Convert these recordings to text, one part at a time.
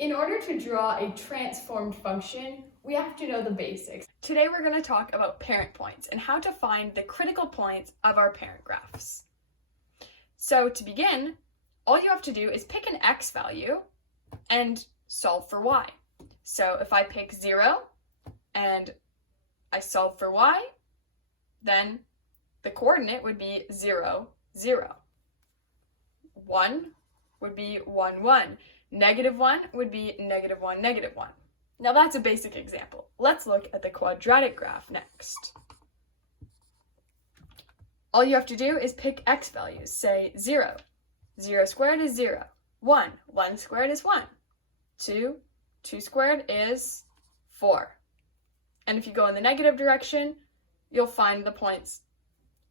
In order to draw a transformed function, we have to know the basics. Today we're going to talk about parent points and how to find the critical points of our parent graphs. So to begin, all you have to do is pick an x value and solve for y. So if I pick 0 and I solve for y, then the coordinate would be 0, 0. 1 would be 1, 1. -1 would be -1, -1. Now that's a basic example. Let's look at the quadratic graph next. All you have to do is pick x values. Say 0. 0 squared is 0. 1. 1 squared is 1. 2. 2 squared is 4. And if you go in the negative direction, you'll find the points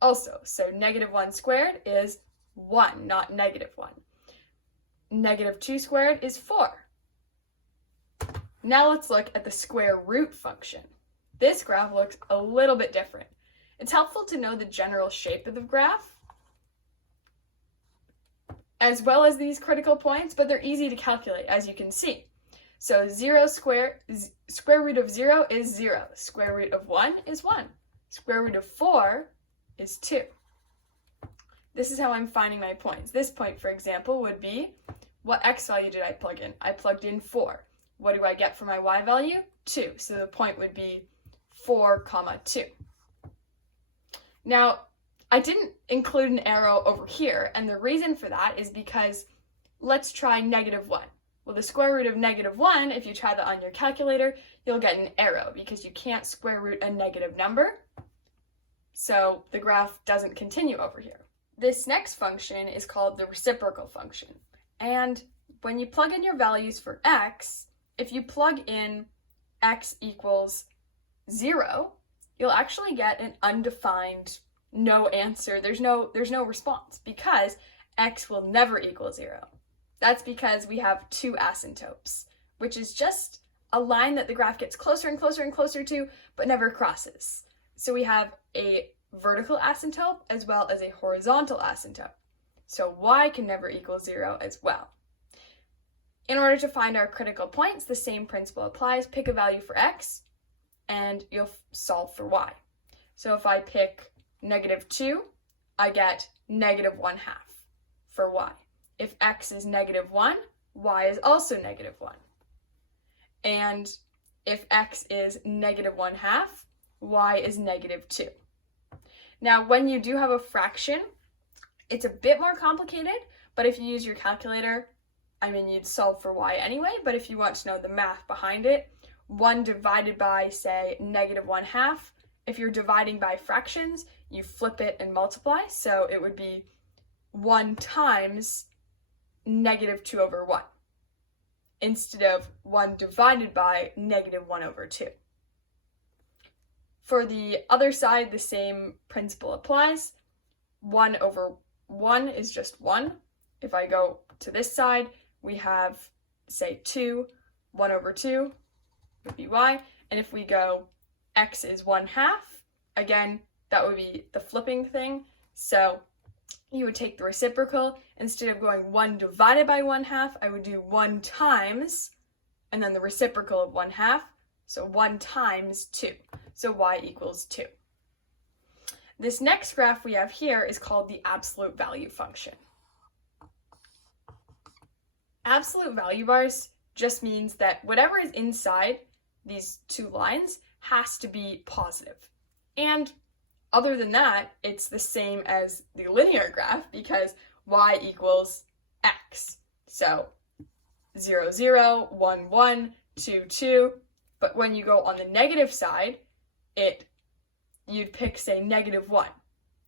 also. So -1 squared is 1, not -1. -2 squared is 4. Now let's look at the square root function. This graph looks a little bit different. It's helpful to know the general shape of the graph, as well as these critical points, but they're easy to calculate, as you can see. So square root of 0 is 0. Square root of 1 is 1. Square root of 4 is 2. This is how I'm finding my points. This point, for example, would be, what x value did I plug in? I plugged in 4. What do I get for my y value? 2. So the point would be 4, 2. Now, I didn't include an arrow over here, and the reason for that is because let's try -1. Well, the square root of -1, if you try that on your calculator, you'll get an arrow because you can't square root a negative number. So the graph doesn't continue over here. This next function is called the reciprocal function. And when you plug in your values for x, if you plug in x equals 0, you'll actually get an undefined no answer. There's no response because x will never equal 0. That's because we have two asymptotes, which is just a line that the graph gets closer and closer and closer to, but never crosses. So we have a vertical asymptote as well as a horizontal asymptote. So y can never equal 0 as well. In order to find our critical points, the same principle applies. Pick a value for x, and you'll solve for y. So if I pick -2, I get -1/2 for y. If x is -1, y is also -1. And if x is -1/2, y is -2. Now, when you do have a fraction, it's a bit more complicated, but if you use your calculator, you'd solve for y anyway, but if you want to know the math behind it, 1 divided by, say, -1/2, if you're dividing by fractions, you flip it and multiply, so it would be 1 times -2/1, instead of 1 divided by -1/2. For the other side, the same principle applies. 1/1 is just 1. If I go to this side, we have, say, 2. 1/2 would be y. And if we go x is 1/2, again, that would be the flipping thing. So you would take the reciprocal. Instead of going 1 divided by 1/2, I would do 1 times, and then the reciprocal of 1/2. So 1 times 2. So y equals 2. This next graph we have here is called the absolute value function. Absolute value bars just means that whatever is inside these two lines has to be positive. And other than that, it's the same as the linear graph because y equals x. So 0, 0, 1, 1, 2, 2. But when you go on the negative side, you'd pick, say, -1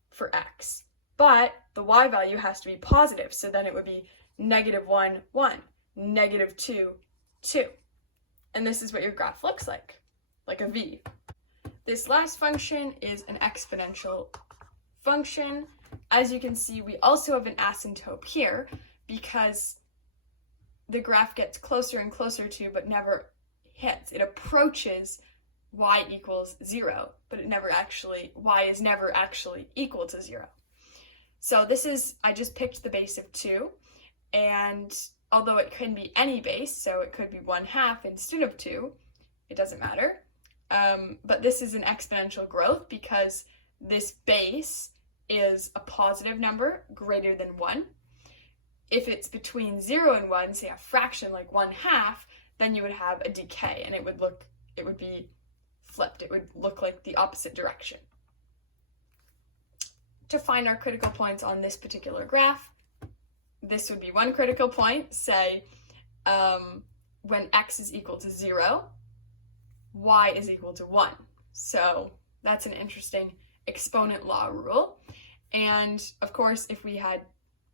for x. But the y value has to be positive, so then it would be -1, 1, -2, 2. And this is what your graph looks like a V. This last function is an exponential function. As you can see, we also have an asymptote here because the graph gets closer and closer to, but never hits. It approaches y equals 0, but y is never actually equal to 0. So I just picked the base of 2, and although it can be any base, so it could be 1/2 instead of 2, it doesn't matter. But this is an exponential growth because this base is a positive number greater than 1. If it's between 0 and 1, say a fraction like 1/2, then you would have a decay, and it would be flipped. It would look like the opposite direction. To find our critical points on this particular graph, this would be one critical point, say when x is equal to 0, y is equal to 1. So that's an interesting exponent law rule. And of course, if we had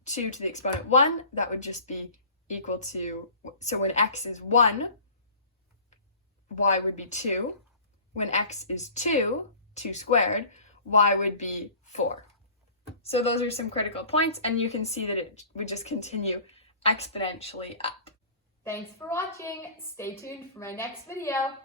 2 to the exponent 1, that would just be equal to, so when x is 1, y would be 2. When x is 2 squared, y would be 4. So those are some critical points, and you can see that it would just continue exponentially up. Thanks for watching. Stay tuned for my next video.